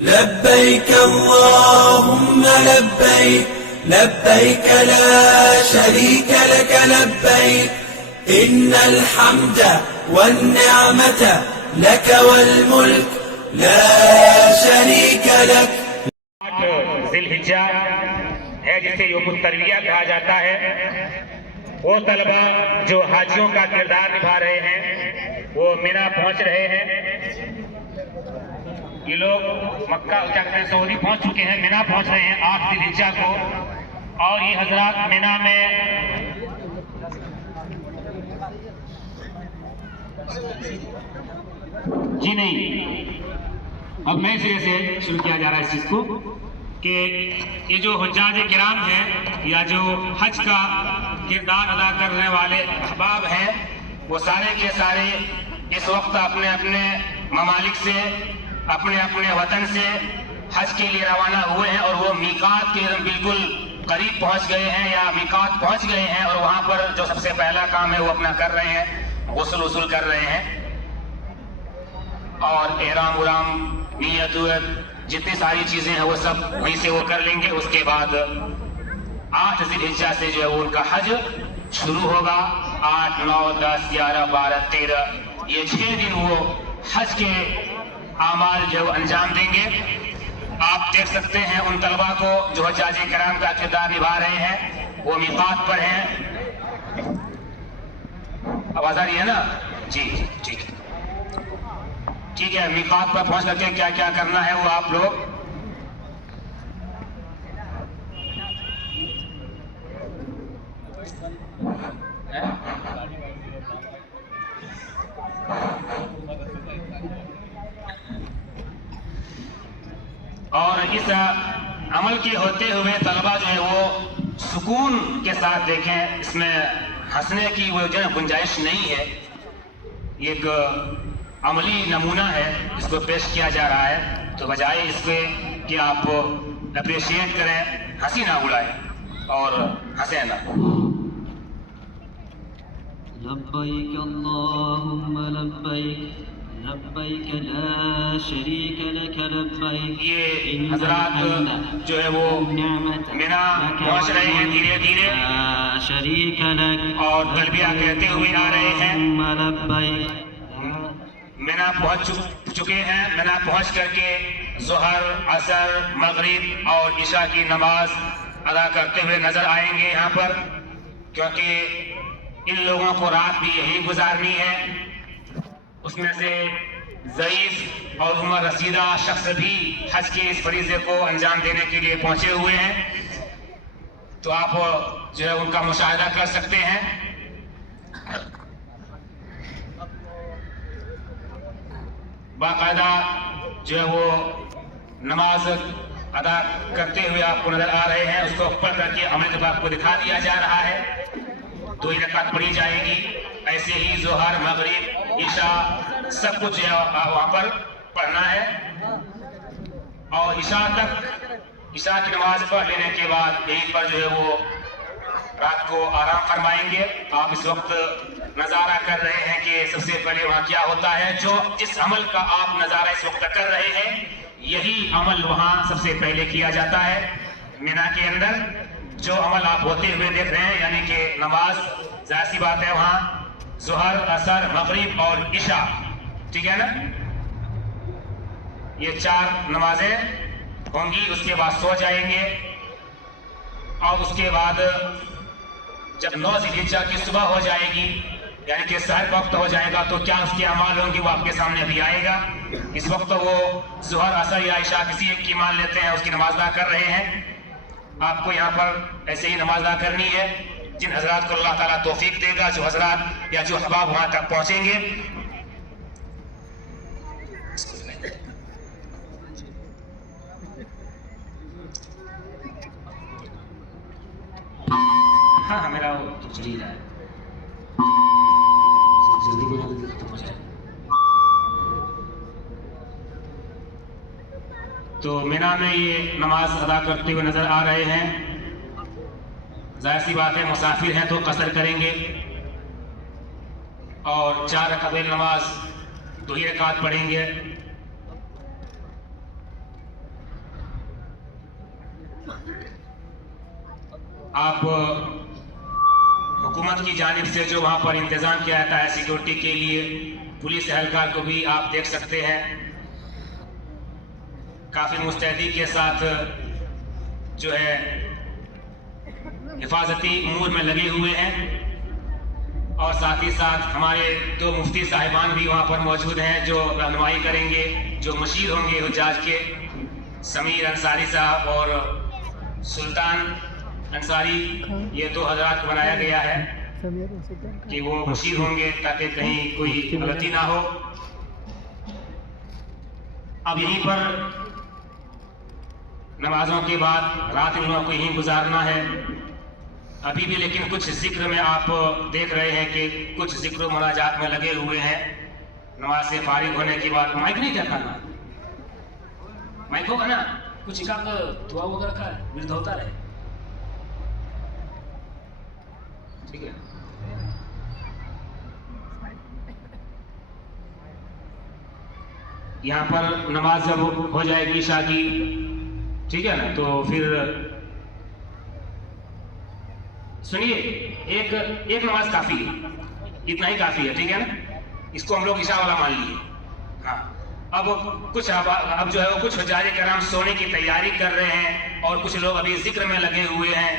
لبيك اللهم لبيك لبيك لا شريك لك لبيك إن الحمد والنعمة لك والملك لا شريك لك. ذی الحجہ ہے جسے یوم الترویہ کہا جاتا ہے. وہ طلبہ جو حاجیوں کا کردار نبھا رہے ہیں وہ مینا پہنچ رہے ہیں. یہ لوگ مکہ کیا کہتے ہیں سعودی پہنچ چکے ہیں، مینا پہنچ رہے ہیں 8 ذی الحجہ کو. اور یہ حضرات مینا میں جی نہیں، اب میں سے شروع کیا جا رہا ہے اس چیز کو کہ یہ جو حجاج کرام ہیں یا جو حج کا کردار ادا کرنے والے احباب ہیں وہ سارے کے سارے اس وقت اپنے اپنے ممالک سے اپنے اپنے وطن سے حج کے لیے روانہ ہوئے ہیں اور وہ میقات کے بالکل قریب پہنچ گئے ہیں یا میقات پہنچ گئے ہیں. اور وہاں پر جو سب سے پہلا کام ہے وہ اپنا کر رہے ہیں، غسل وصول کر رہے ہیں اور احرام ورام نیت جتنی ساری چیزیں ہیں وہ سب وہیں سے وہ کر لیں گے. اس کے بعد 8 ذی الحجہ سے جو ہے وہ ان کا حج شروع ہوگا. 8 9 10 11 12 13 یہ 6 دن وہ حج کے اعمال جو انجام دیں گے. آپ دیکھ سکتے ہیں ان طلبہ کو جو حجاج کرام کا کردار نبھا رہے ہیں وہ میقات پر ہیں. آواز آ رہی ہے نا؟ جی ٹھیک ہے ٹھیک ہے. میقات پر پہنچ کر کے کیا کیا کرنا ہے وہ آپ لوگ اور اس عمل کے ہوتے ہوئے طلبہ جو ہے وہ سکون کے ساتھ دیکھیں. اس میں ہنسنے کی وہ جو ہے گنجائش نہیں ہے. یہ ایک عملی نمونہ ہے جس کو پیش کیا جا رہا ہے. تو بجائے اس کے کہ آپ اپریشیٹ کریں، ہنسی نہ اڑائیں اور ہنسیں نہ. لبيك اللهم لبيك لبيك لا شريك لك لبيك. یہ حضرات جو ہے وہ مینا پہنچ رہے ہیں دھیرے دھیرے لا شريك لك اور تلبیہ کہتے ہوئے آ رہے ہیں. لبيك مینا پہنچ چکے ہیں. مینا پہنچ کر کے ظہر، عصر، مغرب اور عشاء کی نماز ادا کرتے ہوئے نظر آئیں گے یہاں پر، کیونکہ ان لوگوں کو رات بھی یہی گزارنی ہے. اس میں سے ضعیف اور عمر رسیدہ شخص بھی حج کے اس فریضے کو انجام دینے کے لیے پہنچے ہوئے ہیں. تو آپ جو ہے ان کا مشاہدہ کر سکتے ہیں. باقاعدہ جو ہے وہ نماز ادا کرتے ہوئے آپ کو نظر آ رہے ہیں. اس کو پڑھ کر کے عمل جب آپ کو دکھا دیا جا رہا ہے. 2 رکعت پڑھی جائے گی. ایسے ہی ظہر، مغرب، عشاء سب کچھ وہاں پر پڑھنا ہے. اور عشاء کی نماز پڑھ لینے کے بعد یہیں پر جو ہے وہ رات کو آرام فرمائیں گے. آپ اس وقت نظارہ کر رہے ہیں کہ سب سے پہلے وہاں کیا ہوتا ہے. جو جس عمل کا آپ نظارہ اس وقت کر رہے ہیں یہی عمل وہاں سب سے پہلے کیا جاتا ہے. مینا کے اندر جو عمل آپ ہوتے ہوئے دیکھ رہے ہیں یعنی کہ نماز، ظاہر سی بات ہے وہاں ظہر، عصر، مغرب اور عشاء، ٹھیک ہے نا؟ یہ 4 نمازیں ہوں گی. اس کے بعد سو جائیں گے اور اس کے بعد جب 9 ذی الحجہ کی صبح ہو جائے گی یعنی کہ سحر وقت ہو جائے گا تو کیا اس کے اعمال ہوں گے وہ آپ کے سامنے بھی آئے گا. اس وقت وہ ظہر، عصر یا عشاء کسی ایک کی مان لیتے ہیں، اس کی نماز ادا کر رہے ہیں. آپ کو یہاں پر ایسے ہی نماز ادا کرنی ہے. جن حضرات کو اللہ تعالیٰ توفیق دے گا، جو حضرات یا جو احباب وہاں تک پہنچیں گے. ہاں میرا وہ چلی رہا ہے، جلدی بولو. تو مینا میں یہ نماز ادا کرتے ہوئے نظر آ رہے ہیں. ظاہر سی بات ہے مسافر ہیں تو قصر کریں گے اور 4 رکعت نماز 2 ہی رکعت پڑھیں گے. आप हुकूमत की जानिब से जो वहाँ पर इंतज़ाम किया जाता है सिक्योरिटी के लिए, पुलिस एहलकार को भी आप देख सकते हैं काफ़ी मुस्तैदी के साथ जो है हिफाजती उमूर में लगे हुए हैं। और साथ ही साथ हमारे 2 मुफ्ती साहिबान भी वहाँ पर मौजूद हैं जो रहनुमाई करेंगे, जो मुशीर होंगे हुज्जाज के, समीर अंसारी साहब और सुल्तान अंसारी। ये 2 हज़रात को बनाया गया है कि वो मुशीर होंगे ताकि कहीं कोई गलती ना हो। अब यहीं पर नमाजों के बाद रात इन लोगों को यहीं गुजारना है अभी भी, लेकिन कुछ जिक्र में आप देख रहे हैं कि कुछ जिक्र मुनाजात में लगे हुए हैं। नमाज से फारिग होने के बाद माइक नहीं क्या करना, माइक होगा ना, कुछ एक दुआ वगैरह का विरुद्ध होता रहे, ठीक है। यहाँ पर नमाज जब हो जाएगी ईशा की, ठीक है ना, तो फिर सुनिए, एक नमाज काफी है, इतना ही काफी है, ठीक है ना। इसको हम लोग ईशा वाला मान लिए। हाँ, अब कुछ अब जो है वो कुछ हुज्जाज कराम सोने की तैयारी कर रहे हैं और कुछ लोग अभी जिक्र में लगे हुए हैं।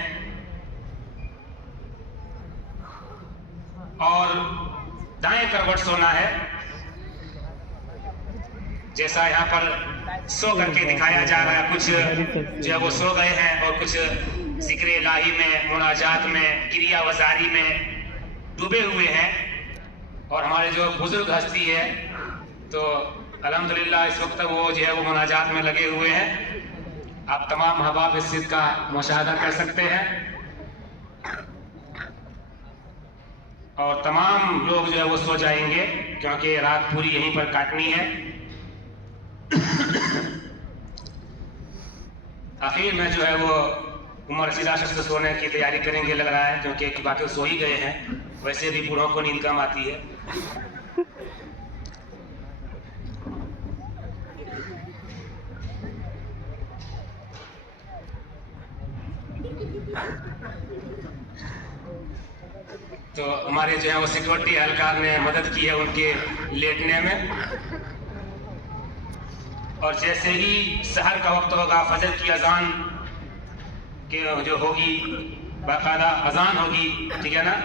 और दाएं करवट सोना है, जैसा यहाँ पर सो करके दिखाया जा रहा है। कुछ जो है वो सो गए हैं और कुछ जिक्र इलाही में, मुनाजात में, क्रिया वजारी में डूबे हुए हैं। और हमारे जो बुजुर्ग हस्ती है तो अल्हम्दुलिल्लाह इस वक्त वो जो है वो मुनाजात में लगे हुए हैं। आप तमाम अहबाब इस चीज़ का मुशाहदा कर सकते हैं और तमाम लोग जो है वो सो जाएंगे क्योंकि रात पूरी यहीं पर काटनी है। आखिर में जो है वो उम्र रसीदा शख्स सोने की तैयारी करेंगे लग रहा है, क्योंकि बाकी सो ही गए हैं। वैसे भी बूढ़ों को नींद कम आती है। तो हमारे जो है वो सिक्योरिटी एहलकार ने मदद की है उनके लेटने में। और जैसे ही सहर का वक्त होगा, फजर की अजान के जो होगी, बाकायदा अजान होगी, ठीक है ना,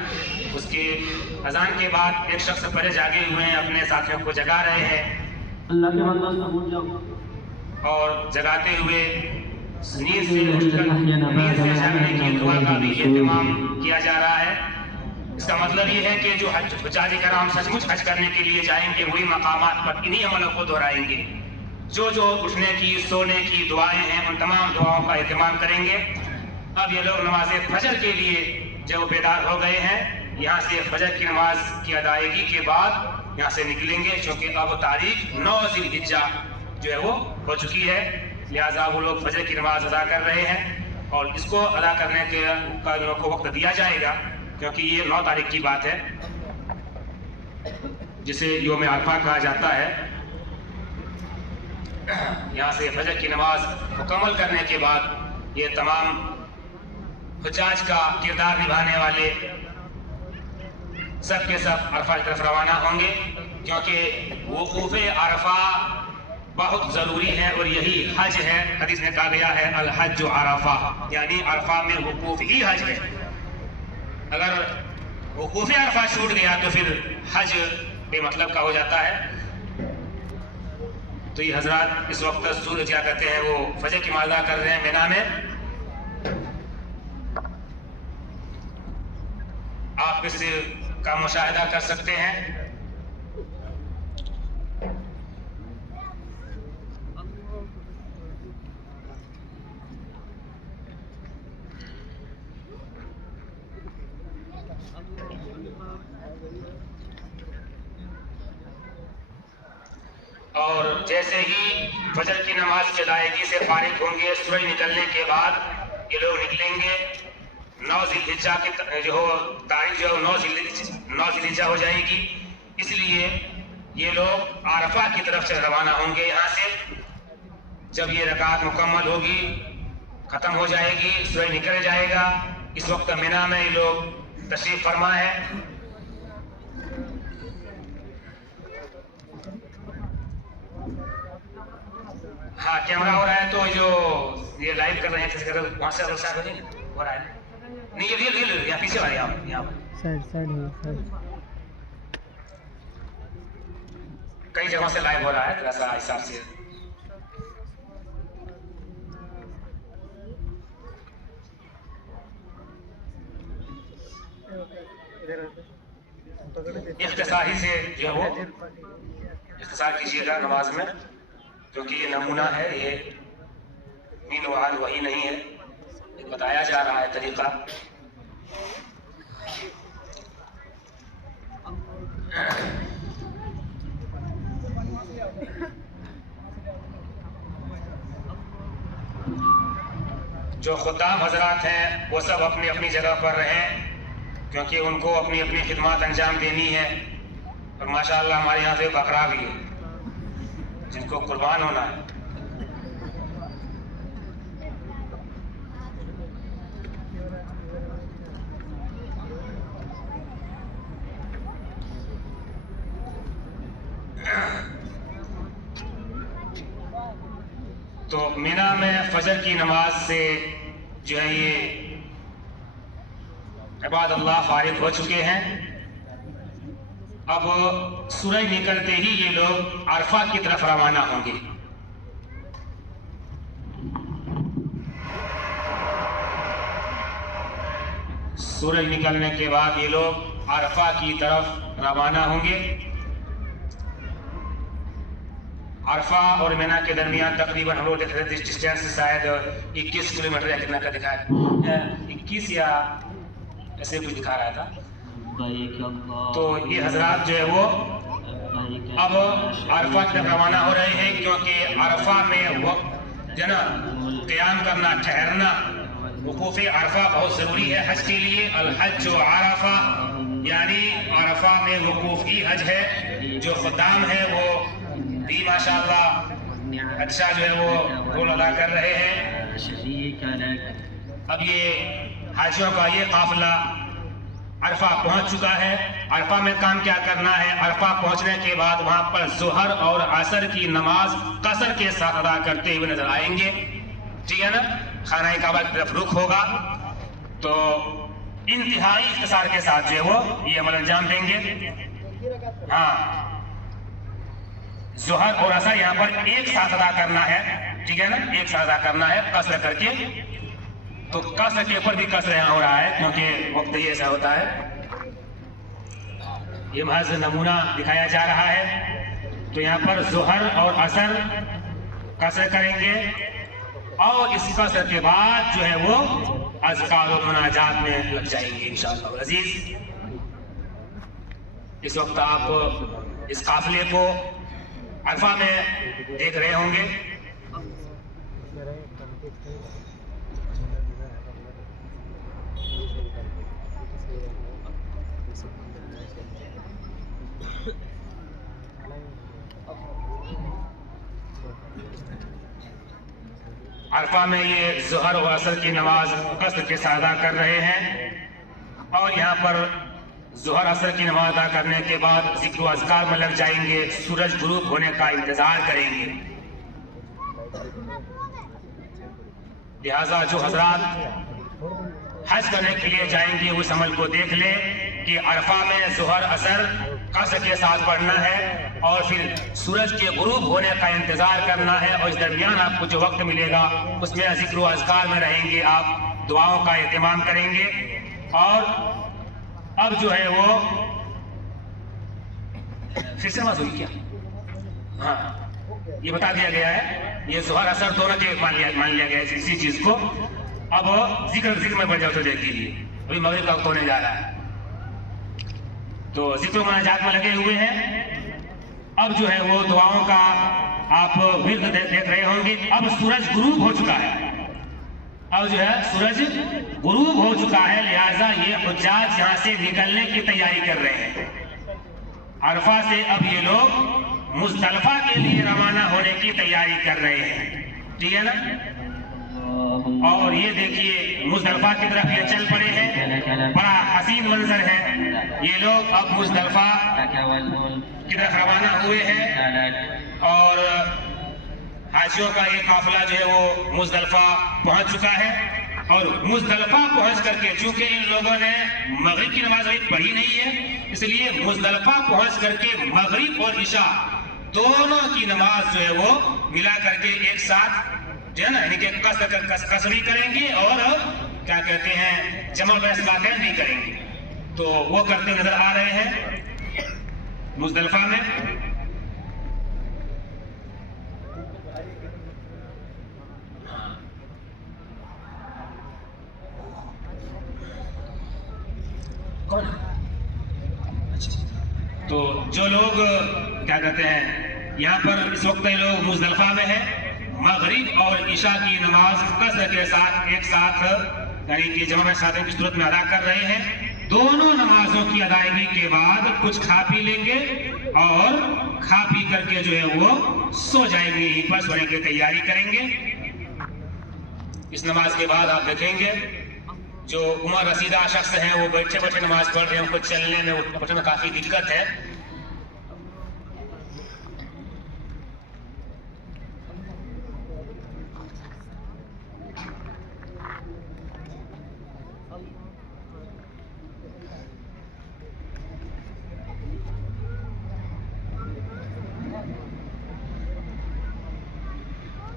उसके अजान के बाद एक शख्स पहले जागे हुए हैं, अपने साथियों को जगा रहे हैं। अल्लाह के बंदों भूल जाओ। और जगाते हुए नींद से जागने की दुआ का भी एहतमाम किया जा रहा है। इसका मतलब ये है कि जो हुज्जाज कराम सचमुच हज करने के लिए जाएंगे वही मकामात पर इन्हीं अमलों को दोहराएंगे। जो उठने की, सोने की दुआएं हैं उन तमाम दुआओं का एहतमाम करेंगे। अब ये लोग नमाज फजर के लिए जब बेदार हो गए हैं, यहाँ से फजर की नमाज की अदायगी के बाद यहाँ से निकलेंगे, क्योंकि अब तारीख 9 ज़िलहिज्जा जो है वो हो चुकी है। लिहाजा वो लोग फजर की नमाज अदा कर रहे हैं और इसको अदा करने के का इन लोगों को वक्त दिया जाएगा, क्योंकि ये 9 तारीख की बात है जिसे योम अरफा कहा जाता है। यहाँ से फजर की नमाज मुकम्मल करने के बाद ये तमाम हुज्जाज का किरदार निभाने वाले सब के सब अरफा की तरफ रवाना होंगे, क्योंकि वक़ूफ़ अरफा बहुत ज़रूरी है और यही हज है। हदीस में कहा गया है अल हज अरफा, यानी अरफा में वक़ूफ़ ही हज है। अगर वक़ूफ़ अरफा छूट गया तो फिर हज बेमतलब का हो जाता है। तो ये हजरात इस वक्त सूरज क्या करते हैं, वो फजर की नमाज़ अदा कर रहे हैं मिना में। आप इस का मुशाहिदा कर सकते हैं। और जैसे ही फजर की नमाज की अदायगी से फारिग होंगे, सूरज निकलने के बाद ये लोग निकलेंगे। 9 ज़िलहिज्जा की जो तारीख जो 9 ज़िलहिज्जा हो जाएगी, इसलिए ये लोग आरफा की तरफ से रवाना होंगे। यहाँ से जब ये रकात मुकम्मल होगी ختم ہو جائے گی، سورج نکل جائے گا. اس وقت مینا میں یہ لوگ تشریف فرما ہے. ہاں کیمرہ ہو رہا ہے تو جو یہ لائیو کر رہے ہیں وہاں سے ہو رہا ہے نہیں، یہ ریل یا پیچھے والے یہاں کئی جگہوں سے لائیو ہو رہا ہے، تھوڑا سا حساب سے. اختصاری سے جو ہے وہ اختصار کیجیے گا نماز میں، کیونکہ یہ نمونہ ہے، یہ مین وعال وہی نہیں ہے، یہ بتایا جا رہا ہے طریقہ. جو خدام حضرات ہیں وہ سب اپنی اپنی جگہ پر رہیں، کیونکہ ان کو اپنی اپنی خدمات انجام دینی ہے. اور ماشاءاللہ ہمارے یہاں سے بکرا بھی ہے جن کو قربان ہونا ہے. تو مینا میں فجر کی نماز سے جو ہے یہ عباد اللہ فارغ ہو چکے ہیں. اب سورج نکلتے ہی یہ لوگ عرفہ کی طرف روانہ ہوں گے. سورج نکلنے کے بعد یہ لوگ عرفہ کی طرف روانہ ہوں گے. عرفہ اور مینا کے درمیان تقریباً ہم لوگ دیکھ رہے تھے ڈسٹینس شاید 21 کلومیٹر یا کتنا کا دکھایا، 21 یا ایسے کچھ دکھا رہا تھا. تو یہ حضرات جو ہے وہ اب عرفہ کی طرف روانہ ہو رہے ہیں، کیونکہ عرفہ میں وقت جو نا قیام کرنا، ٹھہرنا، وقوف عرفہ بہت ضروری ہے حج کے لیے. الحج و عرفہ، یعنی عرفہ میں وقوف ہی حج ہے. جو خدام ہے وہ بھی ماشاءاللہ اچھا جو ہے وہ رول ادا کر رہے ہیں. اب یہ حاجیوں کا یہ قافلہ عرفہ پہنچ چکا ہے. عرفہ میں کام کیا کرنا ہے؟ عرفہ پہنچنے کے بعد وہاں پر ظہر اور عصر کی نماز قصر کے ساتھ ادا کرتے ہوئے نظر آئیں گے. ٹھیک ہے نا؟ خانہ کعبہ کی طرف رخ ہوگا تو انتہائی اختصار کے ساتھ جو ہے وہ یہ عمل انجام دیں گے. ہاں ظہر اور عصر یہاں پر ایک ساتھ ادا کرنا ہے. ٹھیک ہے نا؟ ایک ساتھ ادا کرنا ہے قصر کر کے. تو قصر کے اوپر بھی قصر یہاں ہو رہا ہے کیونکہ وقت ہی ایسا ہوتا ہے. یہ محض نمونہ دکھایا جا رہا ہے. تو یہاں پر ظہر اور عصر قصر کریں گے اور اس قصر کے بعد جو ہے وہ اذکار و مناجات میں لگ جائیں گے انشاءاللہ العزیز. اس وقت آپ اس قافلے کو عرفہ میں دیکھ رہے ہوں گے. عرفہ میں یہ ظہر و عصر کی نماز قصر کے ساتھ ادا کر رہے ہیں اور یہاں پر ظہر عصر کی نماز ادا کرنے کے بعد ذکر و اذکار میں لگ جائیں گے. سورج غروب ہونے کا انتظار کریں گے. لہٰذا جو حضرات حج کرنے کے لیے جائیں گے اس عمل کو دیکھ لیں کہ عرفہ میں ظہر عصر قصر کے ساتھ پڑھنا ہے اور پھر سورج کے غروب ہونے کا انتظار کرنا ہے. اور اس درمیان آپ کو جو وقت ملے گا اس میں ذکر و اذکار میں رہیں گے، آپ دعاؤں کا اہتمام کریں گے. اور اب جو ہے وہ پھر سے نماز ہوئی کیا؟ ہاں یہ بتا دیا گیا ہے، یہ ظہر عصر دونوں کے مان لیا گیا ہے اسی چیز کو. اب ذکر میں بڑھ جاؤ تو دیکھ لیجیے، ابھی مغرب کا وقت ہونے جا رہا ہے تو ذکر و مناجات میں لگے ہوئے ہیں. اب جو ہے وہ دعاؤں کا آپ ورد دیکھ رہے ہوں گے. اب سورج غروب ہو چکا ہے، اب جو ہے سورج غروب ہو چکا ہے، لہٰذا یہ حجاج یہاں سے نکلنے کی تیاری کر رہے ہیں. عرفہ سے اب یہ لوگ مزدلفہ کے لیے روانہ ہونے کی تیاری کر رہے ہیں. ٹھیک ہے نا؟ اور یہ دیکھیے مزدلفہ کی طرف یہ چل پڑے ہیں. بڑا حسین منظر ہے. یہ لوگ اب مزدلفہ کی طرف روانہ ہوئے ہیں اور حاجیوں کا یہ قافلہ جو ہے وہ مزدلفہ پہنچ چکا ہے. اور مزدلفہ پہنچ کر کے چونکہ ان لوگوں نے مغرب کی نماز ابھی پڑھی نہیں ہے، اس لیے مزدلفہ پہنچ کر کے مغرب اور عشاء دونوں کی نماز جو ہے وہ ملا کر کے ایک ساتھ جو ہے نا یعنی کہ قصری کریں گے اور کیا کہتے ہیں جمع اصلاحین بھی کریں گے. تو وہ کرتے نظر آ رہے ہیں مزدلفہ میں. تو جو لوگ کیا کہتے ہیں یہاں پر اس وقت یہ لوگ مزدلفہ میں ہیں، مغرب اور عشاء کی نماز قصر کے ساتھ ایک ساتھ یعنی کہ جمع ساتھوں کی صورت میں ادا کر رہے ہیں. دونوں نمازوں کی ادائیگی کے بعد کچھ کھا پی لیں گے اور کھا پی کر کے جو ہے وہ سو جائیں گے، یہیں پر سونے کی تیاری کریں گے. اس نماز کے بعد آپ دیکھیں گے جو عمر رسیدہ شخص ہیں وہ بیٹھے بیٹھے نماز پڑھ رہے ہیں، ان کو چلنے میں اٹھنے میں کافی دقت ہے.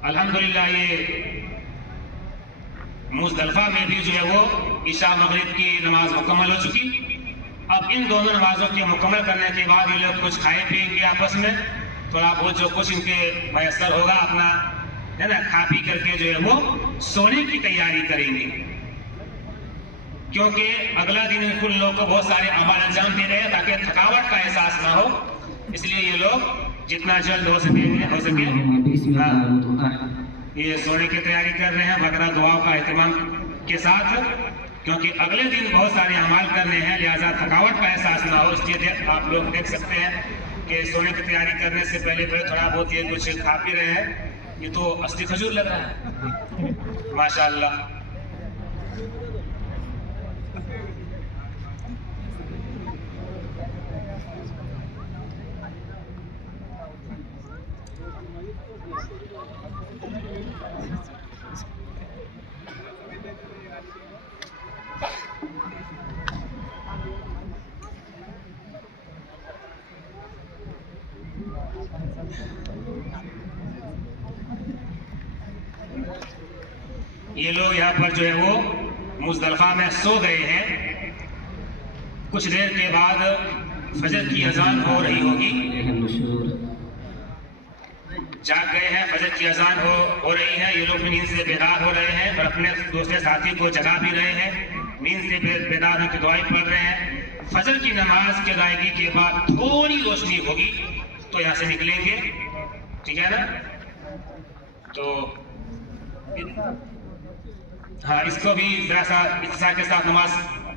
الحمدللہ یہ مزدلفہ میں بھی جو ہے وہ عشاء مغرب کی نماز مکمل ہو چکی. اب ان دونوں نمازوں کے مکمل کرنے کے بعد یہ لوگ کچھ کھائے پیئیں گے آپس میں، تھوڑا بہت جو کچھ ان کے میسر ہوگا اپنا ہے نا کھا پی کر کے جو ہے وہ سونے کی تیاری کریں گے. کیونکہ اگلا دن ان لوگوں کو بہت سارے اعمال انجام دے رہے ہیں تاکہ تھکاوٹ کا احساس نہ ہو، اس لیے یہ لوگ جتنا جلد ہو سکے یہ سونے کی تیاری کر رہے ہیں بغیر دعاؤں کا اہتمام کے ساتھ. کیونکہ اگلے دن بہت سارے اعمال کرنے ہیں، لہٰذا تھکاوٹ کا احساس نہ ہو، اس لیے آپ لوگ دیکھ سکتے ہیں کہ سونے کی تیاری کرنے سے پہلے تھوڑا بہت یہ کچھ کھا پی رہے ہیں. یہ تو اصلی کھجور لگ رہا ہے ماشاءاللہ. یہ لوگ یہاں پر جو ہے وہ مزدلفہ میں سو گئے ہیں. کچھ دیر کے بعد فجر کی اذان ہو رہی ہوگی. جاگ گئے ہیں، فجر کی اذان ہو رہی ہے. یہ لوگ نیند سے بیدار ہو رہے ہیں اور اپنے دوسرے ساتھی کو جگا بھی رہے ہیں. نیند سے بیدار ہو کے دعائیں پڑھ رہے ہیں. فجر کی نماز کی ادائیگی کے بعد تھوڑی روشنی ہوگی تو یہاں سے نکلیں گے، ٹھیک ہے نا. تو ہاں اس کو بھی ذرا سا اختصار کے ساتھ نماز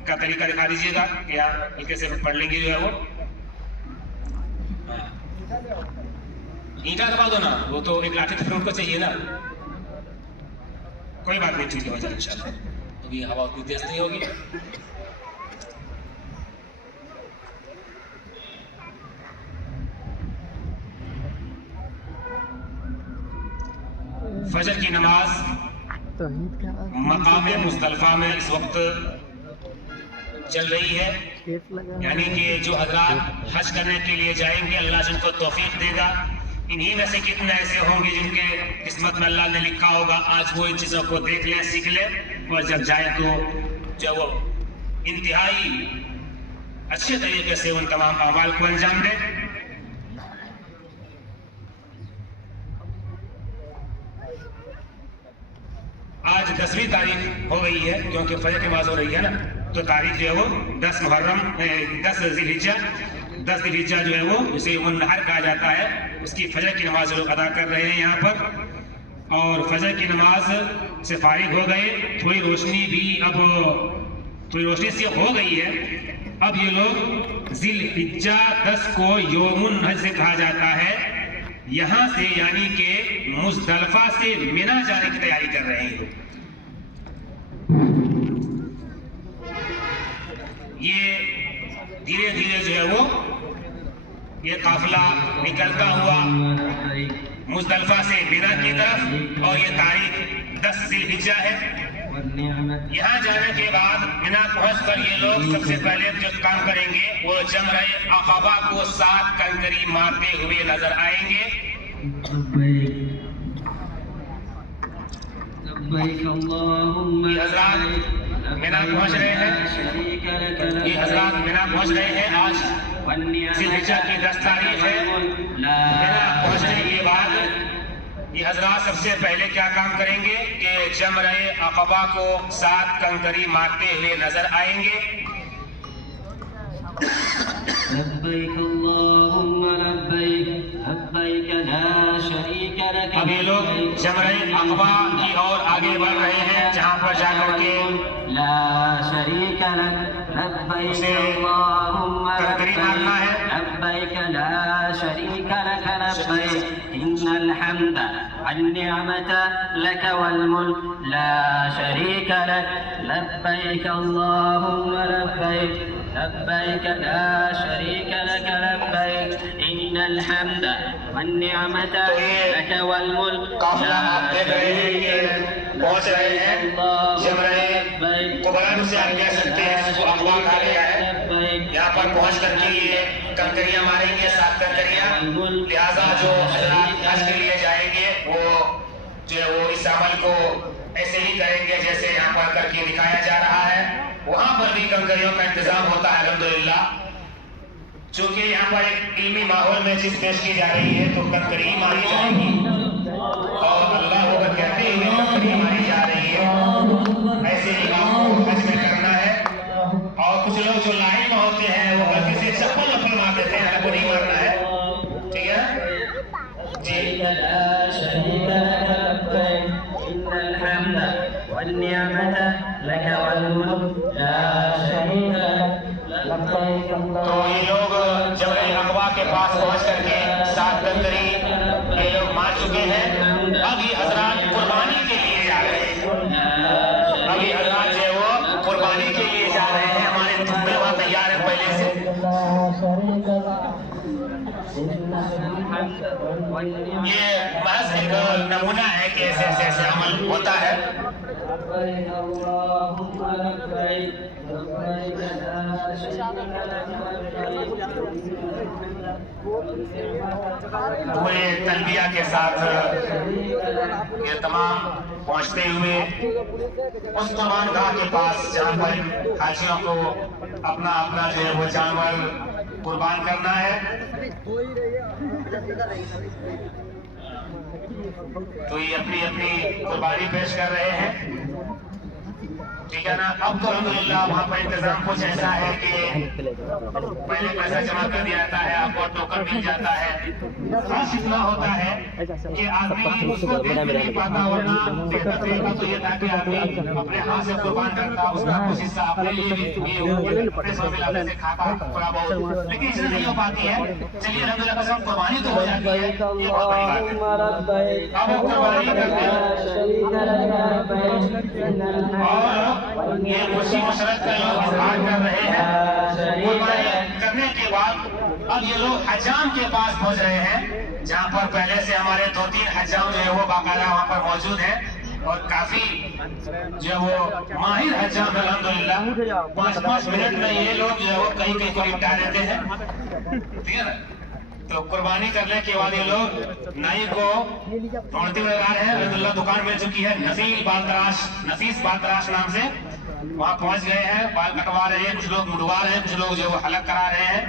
کا طریقہ دکھا دیجیے گا کہ آپ ہلکے سے پڑھ لیں گے جو ہے وہ. اینٹا دبا دو نا، وہ تو ایک لاٹھی تو پھر ان کو چاہیے نا. کوئی بات نہیں، ٹھیک ہے ہو جائے انشاءاللہ. ابھی ہوا اتنی تیز نہیں ہوگی. فجر کی نماز مقام مزدلفہ میں اس وقت چل رہی ہے. یعنی کہ جو حضرات حج کرنے کے لیے جائیں گے اللہ جن کو توفیق دے گا. انہی میں سے کتنے ایسے ہوں گے جن کے قسمت میں اللہ نے لکھا ہوگا آج وہ ان چیزوں کو دیکھ لیں، سیکھ لیں اور جب جائے تو جو وہ انتہائی اچھے طریقے سے ان تمام اعمال کو انجام دیں. آج 10ویں تاریخ ہو گئی ہے کیونکہ فجر کی نماز ہو رہی ہے نا، تو تاریخ جو ہے وہ 10 ذی الحجہ جو ہے وہ جسے یوم النحر کہا جاتا ہے، اس کی فجر کی نماز لوگ ادا کر رہے ہیں یہاں پر. اور فجر کی نماز سے فارغ ہو گئے. تھوڑی روشنی سے ہو گئی ہے. اب یہ لوگ ذی الحجہ 10 کو یوم النحر سے کہا جاتا ہے. یہاں سے یعنی کہ مزدلفہ سے منا جانے کی تیاری کر رہے ہیں. یہ دھیرے دھیرے جو ہے وہ یہ قافلہ نکلتا ہوا مزدلفہ سے منا کی طرف، اور یہ تاریخ 10 ذی الحجہ ہے. یہاں جانے کے بعد منا پہنچ کر یہ لوگ سب سے پہلے جو کام کریں گے وہ جمرہ عقبہ کو 7 کنکری مارتے ہوئے نظر آئیں گے. یہ حضرات منا پہنچ رہے ہیں، یہ حضرات منا پہنچ رہے ہیں. آج ذی الحجہ کی 10 تاریخ ہے. منا پہنچنے کے بعد یہ حضرات سب سے پہلے کیا کام کریں گے کہ جمرہ عقبہ کو 7 کنکری مارتے ہوئے نظر آئیں گے. لبیک اللہم لبیک لبیک لا شریک لک. اب یہ لوگ جمرہ عقبہ کی اور آگے بڑھ رہے ہیں، جہاں پر جا کر کے لا شریک لک لبیک اللہم کنکری مارنا ہے. لبیک لا شریک لک لبیک ان الحمد والنعمت لک والملک لا شریک لک لبیک اللہم لبیک لبیک لا شریک لک لبیک ان الحمد والنعمت لک والملک. قافلہ آپ دیکھ رہے ہیں کہ پہنچ رہے ہیں جمرہ قبران سے آپ کہہ سکتے ہیں اس کو عقبہ کہا گیا ہے. یہاں پر پہنچ کر کے یہ کنکریاں ماریں گے 7 کنکریاں. لہٰذا جو حضرات حج کے لیے جائیں گے وہ جو ہے وہ اس عمل کو ایسے ہی کریں گے جیسے یہاں پر کر کے دکھایا جا رہا ہے. وہاں پر بھی کنکریوں کا انتظام ہوتا ہے الحمدللہ. چونکہ یہاں پر ایک علمی ماحول میں چیز پیش کی جا رہی ہے تو کنکری ماری جائے گی اور اللہ ہو کر کہتے ہوئے کنکری ماری جا رہی ہے. ایسے ہی آپ کو حج میں کرنا ہے. اور کچھ لوگ جو لائن میں ہوتے ہیں وہ غلطی سے چپل وپل مار دیتے ہیں، کو نہیں مارنا ہے. ٹھیک ہے جی. لا شریک لک لبیک ان الحمد والنعمت لک والملک لا شریک لک لبیک. تو یہ لوگ جمرہ عقبہ کے پاس پہنچ کر کے 7 کنکری یہ لوگ مار چکے ہیں. اب یہ حضرات قربانی کے لیے جا رہے ہیں. اب یہ حضرات جو ہے وہ قربانی کے لیے جا رہے ہیں. ہمارے دھوبے وہاں تیار ہیں پہلے سے. یہ بس ایک نمونہ ہے کہ ایسے ایسے عمل ہوتا ہے. پورے تلبیہ کے ساتھ یہ تمام پہنچتے ہوئے اس قربان گاہ کے پاس جہاں پر حاجیوں کو اپنا اپنا جو ہے وہ جانور قربان کرنا ہے. تو یہ اپنی اپنی قربانی پیش کر رہے ہیں. ٹھیک ہے نا. اب تو الحمدللہ وہاں پر انتظام کچھ ایسا ہے کہ پہلے پیسہ جمع کر دیا جاتا ہے، آپ کو ٹوکن مل جاتا ہے. خاص اتنا ہوتا ہے کہ آدمی اس کو دیکھ نہیں پاتا، ورنہ دیکھتا طریقہ تو یہ تھا کہ آدمی اپنے ہاتھ سے قربان کرتا، اس کا کچھ حصہ اپنے لیے بھی اپنے سامنے سے کھاتا تھوڑا بہت، لیکن اس نہیں ہو پاتی ہے. چلیے الحمدللہ بس ہم قربانی تو ہو جاتی ہے، یہ بہت بڑی بات ہے. اب وہ قربانی کرتے ہیں اور یہ خوشی مسرت کا لوگ اظہار کر رہے ہیں. قربانی کرنے کے بعد اب یہ لوگ حجام کے پاس پہنچ رہے ہیں، جہاں پر پہلے سے ہمارے 2-3 حجام جو ہے وہ باقاعدہ وہاں پر موجود ہیں اور کافی جو ہے وہ ماہر حجام الحمدللہ. 5-5 منٹ میں یہ لوگ جو ہے وہ کہیں کہیں کو نپٹا دیتے ہیں. ٹھیک ہے نا. تو قربانی کرنے کے بعد یہ لوگ نائی کو ڈھونڈتے ہوئے آ رہے ہیں. الحمدللہ دکان مل چکی ہے نفیس بال تراش نام سے. وہاں پہنچ گئے ہیں، بال کٹوا رہے ہیں، کچھ لوگ مڈوا رہے ہیں، کچھ لوگ جو ہے حلق کرا رہے ہیں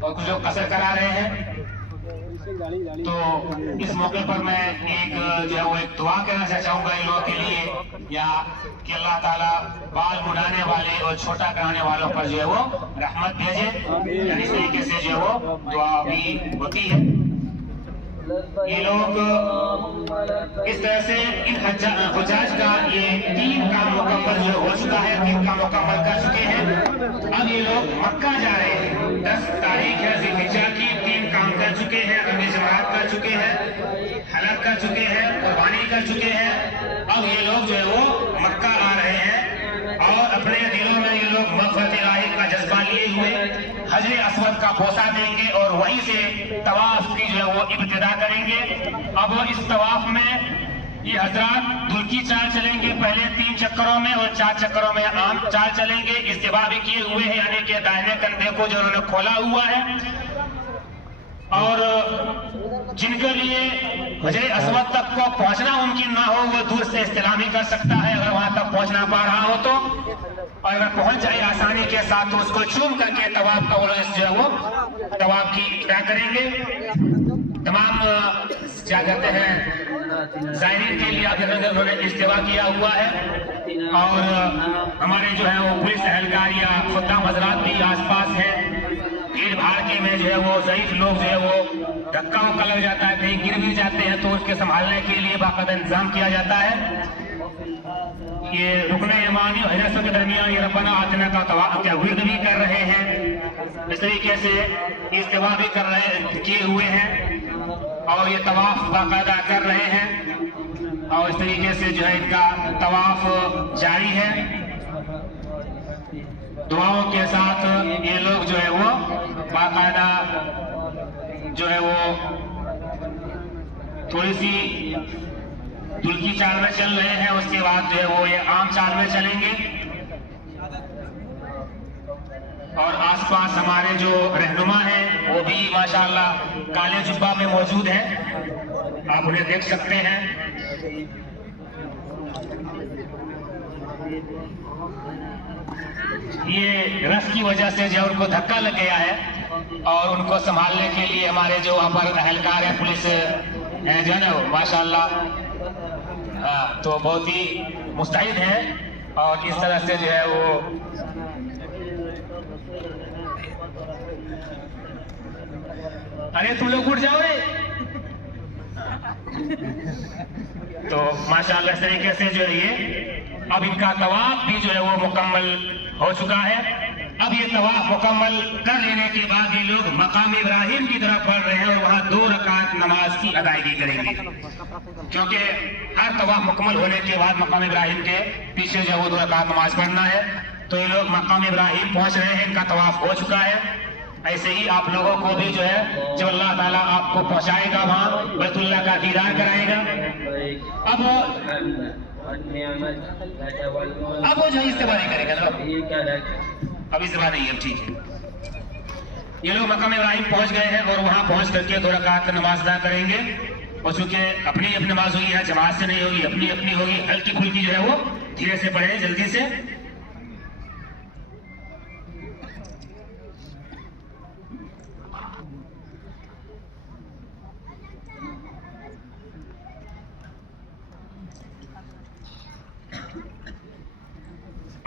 اور کچھ لوگ قصر کرا رہے ہیں. تو اس موقع پر میں ایک جو ہے وہ ایک دعا کہنا چاہوں گا ان لوگوں کے لیے، یا کہ اللہ تعالیٰ بال مڈانے والے اور چھوٹا کرانے والوں پر جو ہے وہ رحمت بھیجے. یعنی اس طریقے سے جو ہے وہ دعا بھی ہوتی ہے. یہ لوگ اس طرح سے ان حجاج کا یہ 3 کام مکمل جو ہو چکا ہے، 3 کام مکمل کر چکے ہیں. اب یہ لوگ مکہ جا رہے ہیں. 10 تاریخ ہے ذی الحجہ کی. 3 کام کر कर चुके हैं, अपनी जमात कर चुके हैं, हलक कर चुके हैं, कुर्बानी कर चुके हैं। अब ये लोग जो है वो मक्का आ रहे हैं और अपने दिलों में ये लोग मग़फ़िरत इलाही का जज्बा लिए हुए हजर अस्वद का बोसा देंगे और वहीं से तवाफ की जो है वो इब्तिदा करेंगे। अब इस तवाफ में ये हजरात दुल्की चाल चलेंगे, पहले 3 चक्करों में और 4 चक्करों में आम चाल चलेंगे। इस्तिबा भी किए हुए हैं, यानी कि दाहिने कंधे को जो उन्होंने खोला हुआ है। और जिनके लिए हजर अस्वद तक को पहुंचना मुमकिन ना हो वो दूर से इस्तिलामी कर सकता है, अगर वहां तक पहुंच ना पा रहा हो तो। और अगर पहुंच जाए आसानी के साथ तो उसको चूम करके तवाफ का जो है वो तवाफ की इब्तिदा करेंगे। तमाम क्या कहते हैं ज़ायरीन के लिए उन्होंने इस्तिवा किया हुआ है। और हमारे जो है वो पुलिस एहलकार या खुद्दाम हजरात भी आसपास हैं। भीड़ भाड़ के में जो है वो ज़ईफ लोग जो है वो धक्का वक्का लग जाता है, कहीं गिर भी जाते हैं तो उसके संभालने के लिए बाकायदा इंतजाम किया जाता है। ये रुकने यमानी और हजरतों के दरमियान ये रब्बना आतिना का तवाफ क्या विर्द भी कर रहे हैं, इस तरीके से इस्तिवा भी किए हुए हैं और ये तवाफ बाकायदा कर रहे हैं और इस तरीके से जो है इनका तवाफ जारी है। दुआओं के साथ ये लोग जो है वो बाकायदा जो है वो थोड़ी सी दुल्की चाल में चल रहे हैं, उसके बाद जो है वो ये आम चाल में चलेंगे। और आसपास हमारे जो रहनुमा हैं वो भी माशाअल्लाह काले जुब्बा में मौजूद हैं, आप उन्हें देख सकते हैं। ये रस की वजह से जो उनको धक्का लग गया है और उनको संभालने के लिए हमारे जो वहाँ पर अहलकार है, पुलिस है जो है ना माशाअल्लाह तो बहुत ही मुस्तैद है। और इस तरह से जो है वो अरे तुम लोग उठ जाओ रे तो माशाअल्लाह इस तरीके से जो है ये अब इनका तवाफ भी जो है वो मुकम्मल हो चुका है। अब ये तवाफ मुकम्मल कर लेने के बाद ये लोग मकाम इब्राहिम की तरफ बढ़ रहे हैं और वहाँ 2 रकात नमाज की अदायगी करेंगे, क्योंकि हर तवाफ मुकम्मल होने के बाद मकाम इब्राहिम के पीछे जो है वो 2 रकात नमाज पढ़ना है। तो ये लोग मकाम इब्राहिम पहुँच रहे हैं, इनका तवाफ हो चुका है। ऐसे ही आप लोगों को भी जो है जब अल्लाह ताला आपको पहुँचाएगा वहाँ बैतुल्लाह का दीदार कराएगा। अब वो जो इस्तेमाल नहीं करेगा ना, अब इस्तेमाल नहीं है, ठीक है। ये लोग मकाम इब्राहिम पहुँच गए हैं और वहाँ पहुँच करके 2 रकात नमाज अदा करेंगे। और चूंकि अपनी अपनी नमाज होगी, यहाँ जमात से नहीं होगी, अपनी अपनी होगी, हल्की फुल्की जो है वो धीरे से पढ़े जल्दी से।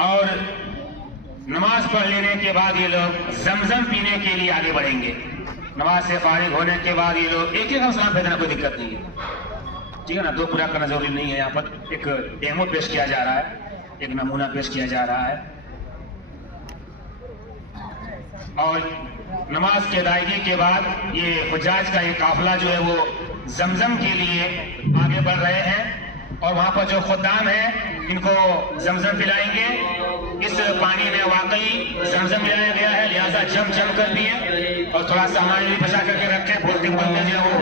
और नमाज पढ़ लेने के बाद ये लोग जमजम पीने के लिए आगे बढ़ेंगे। नमाज से फारिग होने के बाद ये लोग एक एक सलाम भेजना कोई दिक्कत नहीं है, ठीक है ना। 2 पूरा करना जरूरी नहीं है। यहाँ पर एक डेमो पेश किया जा रहा है, एक नमूना पेश किया जा रहा है। और नमाज की अदायगी के बाद ये हुज्जाज का ये काफिला जो है वो जमजम के लिए आगे बढ़ रहे हैं और वहाँ पर जो खुद्दाम है इनको जमजम पिलाएंगे। इस पानी में वाकई जमजम मिलाया गया है, लिहाजा जम जम कर पिए और थोड़ा सामान भी बचा करके रखे। बोलते बोलते जो वो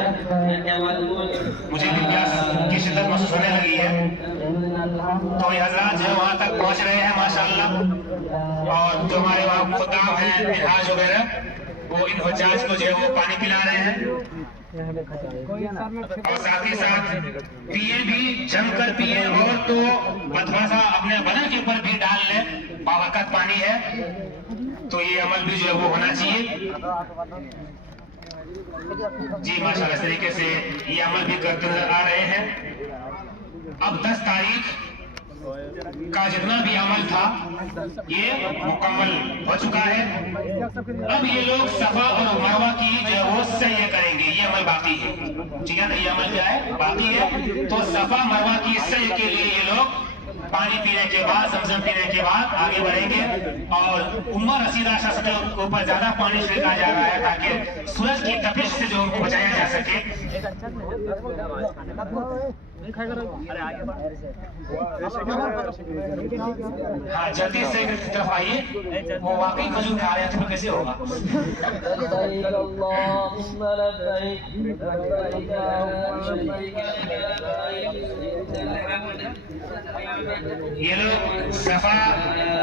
मुझे भी प्यास की शिद्दत महसूस होने लगी है। तो ये हजरात जो वहाँ तक पहुँच रहे हैं माशाअल्लाह। और जो हमारे वहाँ खुद्दाम हैं मिहाज वगैरह वो इन हुज्जाज को जो है वो पानी पिला रहे हैं और साथ ही साथ पिए भी, जमकर पिए और तो थोड़ा सा अपने बदन के ऊपर भी डाल ले, बाबरकत पानी है। तो ये अमल भी जो है वो होना चाहिए जी माशाअल्लाह। इस तरीके से ये अमल भी करते नजर आ रहे हैं। अब 10 तारीख का जितना भी अमल था ये मुकम्मल हो चुका है। अब ये लोग सफा और मरवा की जो है वो सही करेंगे, ये अमल बाकी है, ठीक है ना। ये अमल क्या है बाकी है। तो सफा मरवा की सही के लिए ये लोग पानी पीने के बाद, समझम पीने के बाद आगे बढ़ेंगे और उम्र रसीदा शख्स के ऊपर ज्यादा पानी छिड़का जा रहा है ताकि सूरज की तपिश से जो उनको बचाया जा सके। हाँ, जल्दी से की तरफ आइए, वो वाकई खजूर खा रहे हैं तो कैसे होगा। ये लोग सफा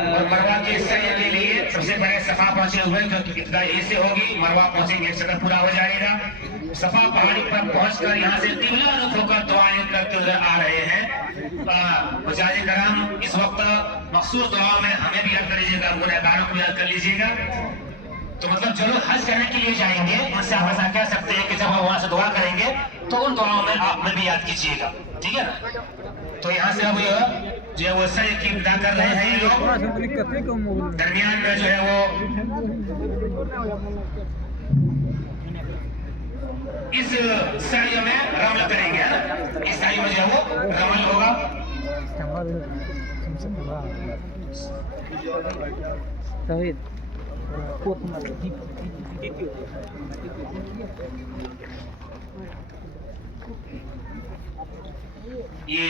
और मरवा के सही के लिए सबसे पहले सफा पहुंचे हुए, क्योंकि इब्तिदा यहीं से होगी, मरवा पहुंचेंगे एक चक्कर पूरा हो जाएगा। सफा पहाड़ी पर पहुंचकर यहाँ से किबला रुख होकर दुआएं करते हुए आ रहे हैं। हुज्जाज कराम, इस वक्त मखसूस दुआओं में हमें भी याद कर लीजिएगा, गुनहगारों को याद कर लीजिएगा। तो मतलब जो लोग हज करने के लिए जाएंगे उनसे आप ऐसा कह सकते हैं कि जब हम वहां से दुआ करेंगे तो उन दुआओं में आप में भी याद कीजिएगा, ठीक है ना। तो यहाँ से अब जो है वो सही की इब्तिदा कर रहे हैं ये लोग। दरमियान में जो है वो इस सही में रमल करेंगे, है ना। इस सही में जो है वो रमल होगा। ये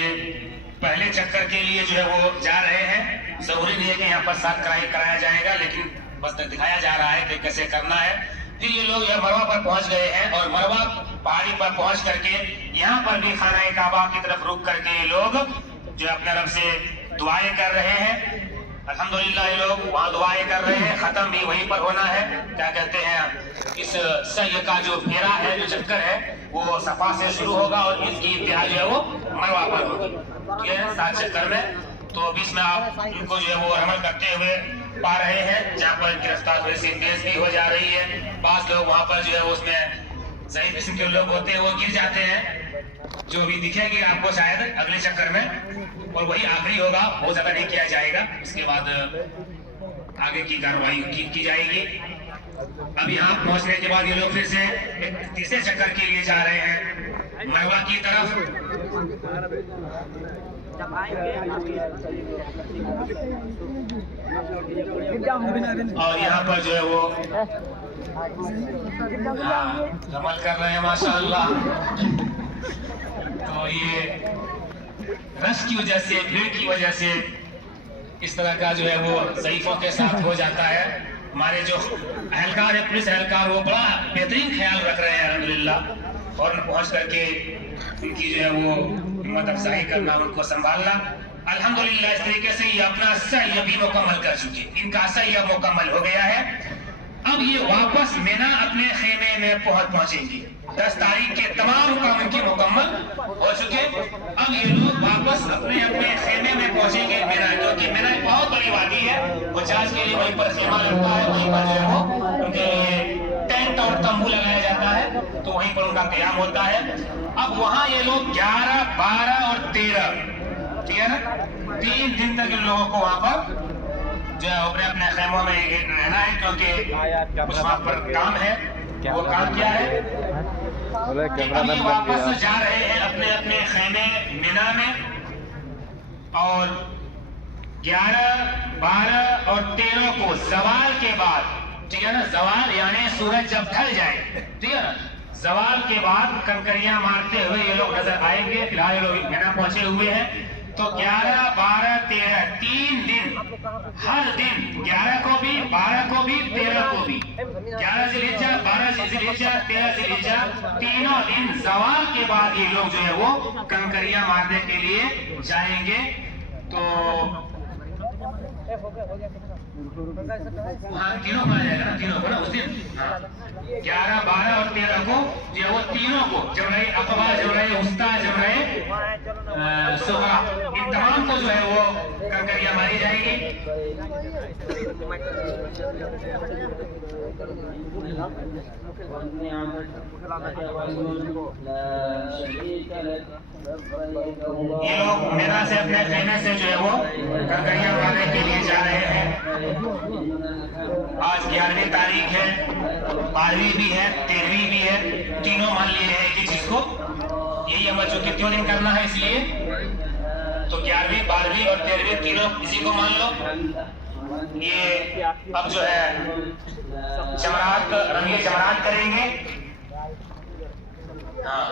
पहले चक्कर के लिए जो है वो जा रहे हैं। जरूरी नहीं है कि यहाँ पर साथ कराया जाएगा, लेकिन बस दिखाया जा रहा है कि कैसे करना है। फिर ये लोग यहाँ मरवा पर पहुंच गए हैं और मरवा पहाड़ी पर पहुंच करके यहाँ पर भी खाना काबा की तरफ रुक करके ये लोग जो अपने रब से दुआएं कर रहे हैं। अल्हम्दुलिल्लाह ये लोग वहाँ दुआएं कर रहे हैं। खत्म भी वहीं पर होना है। क्या कहते हैं, इस सही का जो फेरा है, जो चक्कर है, वो सफा से शुरू होगा और इसकी इंतहा जो है वो मरवा पर होगी, ठीक है, 7 चक्कर में। तो बीच में आप इनको जो है वो रमल करते हुए पा रहे हैं, जहाँ पर गिरफ्तार थोड़ी सी तेज भी हो जा रही है। बास लोग वहाँ पर जो है उसमें ज़ईफ़ किस्म के लोग होते हैं, वो गिर जाते हैं, जो भी दिखेंगे आपको शायद अगले चक्कर में, और वही आखिरी होगा, बहुत ज्यादा नहीं किया जाएगा। उसके बाद आगे की कार्रवाई की जाएगी। अब यहाँ पहुंचने के बाद ये लोग फिर से एक तीसरे चक्कर के लिए जा रहे हैं मरवा की तरफ। और यहाँ पर जो है वो रमल कर रहे हैं माशाअल्लाह। तो ये रश की वजह से, भीड़ की वजह से इस तरह का जो है वो ज़ईफ़ों के साथ हो जाता है। हमारे जो अहलकार है, पुलिस अहलकार, वो बड़ा बेहतरीन ख्याल रख रहे हैं अल्हम्दुलिल्लाह। और पहुँच करके उनकी जो है वो हिम्मत अफजाई करना, उनको संभालना। अल्हम्दुलिल्लाह इस तरीके से ये अपना सही भी मुकम्मल कर चुके, इनका सही अब मुकम्मल हो गया है। अब ये वापस मिना अपने खेमे में पहुंचेंगे। 10 तारीख के तमाम काम इनके मुकम्मल हो चुके। अब ये लोग वापस अपने अपने खेमे में पहुंचेंगे मिना, क्योंकि मिना एक बहुत बड़ी वादी है। हुज्जाज के लिए वहीं पर खेमा लगता है, वहीं पर जो है वो उनके लिए टेंट और तंबू लगाया जाता है, तो वहीं पर उनका क़याम होता है। अब वहाँ ये लोग 11, 12 और 13, ठीक है ना, 3 दिन तक इन लोगों को वहाँ पर जो है अपने खेमों में रहना है, क्योंकि कुछ वहाँ पर काम है। वो काम क्या है, अभी वापस जा रहे हैं अपने अपने खेमे मिना में। और 11, 12 और 13 को ज़वाल के बाद, ठीक है ना, ज़वाल यानी सूरज जब ढल जाए, ठीक है ना, ज़वाल के बाद कंकरियां मारते हुए ये लोग नजर आएंगे। फिलहाल ये लोग मिना पहुंचे हुए हैं। तो 11, 12, 13 3 दिन, हर दिन 11 को भी, 12 को भी, 13 को भी, 11 ज़िलहिज्जा, 12 ज़िलहिज्जा, 13 ज़िलहिज्जा, तीनों दिन ज़वाल के बाद ये लोग जो है वो कंकरियां मारने के लिए जाएंगे। तो हाँ, तीनों को आ जाएगा ना, तीनों को ना उस दिन, हाँ, 11, 12 और 13 को जो है वो तीनों को, जमरे अक़बा, जमरे उस्ता, जमरे सुगरा, इन तमाम को जो है वो कंकरियां मारी जाएगी। ये लोग मिना से अपने खेमे से जो है वो कंकरियां मारने के लिए जा रहे हैं। आज 11वीं तारीख है, 12वीं भी है, 13वीं भी है, तीनों मान लिए हैं कि जिसको यही अमल जो कितने दिन करना है, इसलिए तो 11वीं 12वीं और 13वीं तीनों इसी को मान लो। ये अब जो है जमरात, रंगे जमरात करेंगे। हाँ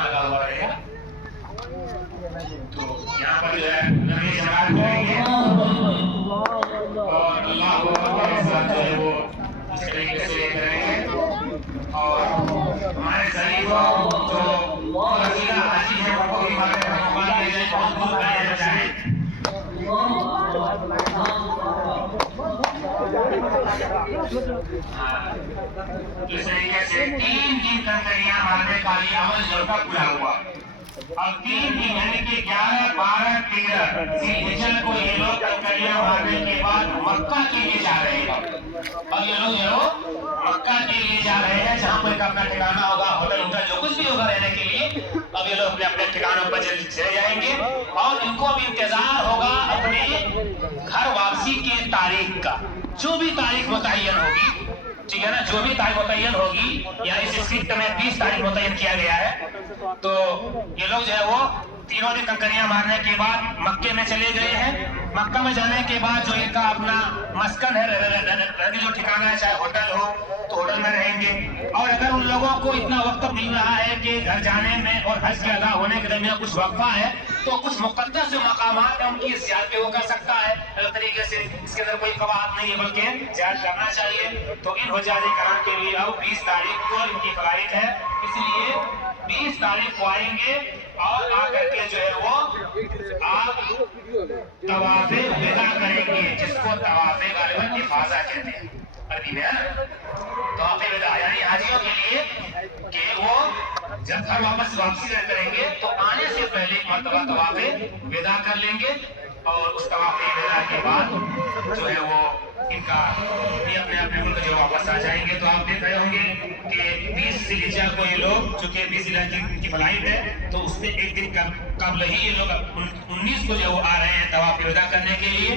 लगा हुआ रहेगा। तो यहाँ पर जो है रंगे जमरात करेंगे और अल्लाह को के साथ जो है वो इस तरीके से करेंगे। और हमारे शरीर को जो रसीला हाजी है उनको भी हमारे भगवान के लिए बहुत बहुत बढ़िया चाहे। इस तरीके से 3 कंकरियां मारने का ये अमल जो का पूरा हुआ। अब 3 दिन यानी कि 11, 12, 13 जिलहिज्जा को ये लोग कंकरियां मारने के बाद मक्का के लिए जा रहे हैं। अब ये लोग मक्का के लिए जा रहे हैं, जहाँ पर अपना ठिकाना होगा, होटल उनका जो कुछ भी होगा रहने के लिए। अब ये लोग अपने अपने ठिकानों पर चले जाएंगे और इनको अब इंतजार होगा अपने घर वापसी के तारीख का। जो भी तारीख मुतय्यन होगी, ठीक है ना, जो भी तारीख मुतय्यन होगी, या इस स्क्रिप्ट में 20 तारीख मुतय्यन किया गया है। तो ये लोग जो है वो तीनों दिन कंकरियां मारने के बाद मक्के में चले गए हैं। मक्का में जाने के बाद जो इनका अपना मस्कन है, रहने जो ठिकाना है, चाहे होटल हो तो होटल में रहेंगे। और अगर उन लोगों को इतना वक्त मिल रहा है कि घर जाने में और हज के अदा होने के दरमियान कुछ वक्फा है, तो कुछ मुक़द्दस जो मकामात है उनकी ज़ियारत वो कर सकता है अलग तरीके से। इसके अंदर कोई कवायद नहीं है, बल्कि ज़ियारत करना चाहिए। तो इन हुज्जाजे कराम के लिए अब 20 तारीख को इनकी फ्लाइट है, इसलिए 20 तारीख को आएंगे और आकर के जो है वो आप तवाफ़े विदा करेंगे, जिसको तवाफ़े गालिबन इफ़ाज़ा कहते हैं अरबी में। तवाफ़े विदा यानी हाजियों के लिए कि वो जब घर वापसी करेंगे तो आने से पहले एक मर्तबा तवाफ़े विदा कर लेंगे और उस तवाफ़े विदा के बाद जो है वो इनका ये अपने अपने मुल्क जो वापस आ जाएंगे। तो आप देख रहे होंगे कि 20 जिलहिज्जा को ये लोग, चूंकि 20 जिलहिज्जा की फ्लाइट है, तो उससे एक दिन कबल ही ये लोग 19 को जो वो आ रहे हैं तवाफ़ विदा करने के लिए।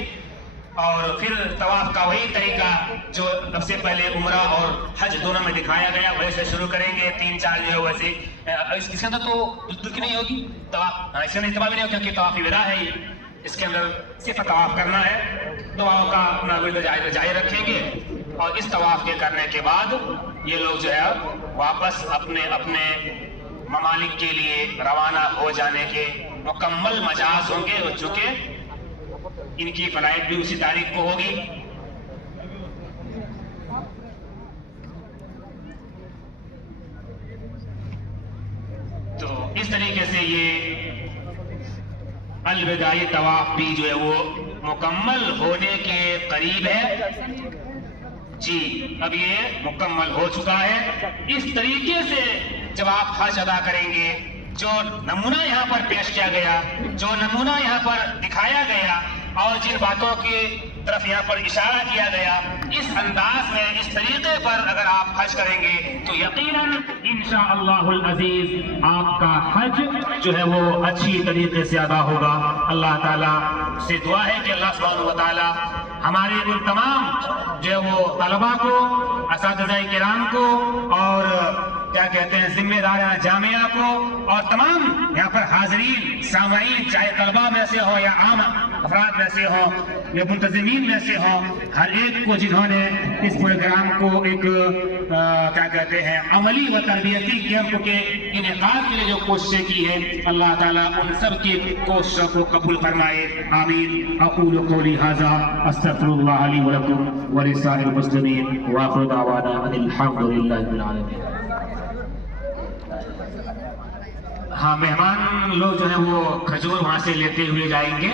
और फिर तवाफ का वही तरीका जो सबसे पहले उम्रा और हज दोनों में दिखाया गया, वैसे शुरू करेंगे। 3-4 जो है वैसे इसके अंदर तो बिल्कुल की नहीं होगी तवाफ, इसके अंदर इत्तबा भी नहीं होगी क्योंकि तवाफ़ विदा है ये। इसके अंदर सिर्फ तवाफ करना है, दुआओं का अपना विरद जारी रखेंगे। और इस तवाफ के करने के बाद ये लोग जो है वापस अपने अपने ममालिक के लिए रवाना हो जाने के मुकम्मल मजाज होंगे। और चूंकि इनकी फ्लाइट भी उसी तारीख को होगी, तो इस तरीके से ये अलविदाई तवाफ भी जो है वो मुकम्मल होने के करीब है जी। अब ये मुकम्मल हो चुका है। इस तरीके से जब आप हज अदा करेंगे, जो नमूना यहाँ पर पेश किया गया, जो नमूना यहाँ पर दिखाया गया और जिन बातों की तरफ यहाँ पर इशारा किया गया, इस अंदाज में, इस तरीके पर अगर आप हज करेंगे तो यकीनन इंशाअल्लाहुल अजीज आपका हज जो है वो अच्छी तरीके से अदा होगा। अल्लाह ताला से दुआ है कि अल्लाह सुब्हानहू व तआला हमारे उन तमाम जो है वो तलबा को, असातिज़ाए किराम को और क्या कहते हैं जिम्मेदार जामिया को और तमाम यहाँ पर हाज़रीन सामाईन, चाहे तलबा में से हो या आम अफराद में से हो या मुंतज़िमीन में से हो, हर एक को जिन्होंने इस प्रोग्राम को एक क्या कहते हैं अमली व तरबियती कैंप के इनेकाद के लिए जो कोशिशें की है, अल्लाह ताला उन सब की कोशिशों को कबूल फरमाए। आमीन। अक़ूलु क़ौली हाज़ा अस्तग़फ़िरुल्लाह ली व लकुम व लिसाइरिल मुस्लिमीन व आख़िरु दअवाना अनिल हम्दुलिल्लाहि रब्बिल आलमीन। हाँ, मेहमान लोग जो है वो खजूर वहाँ से लेते हुए जाएंगे।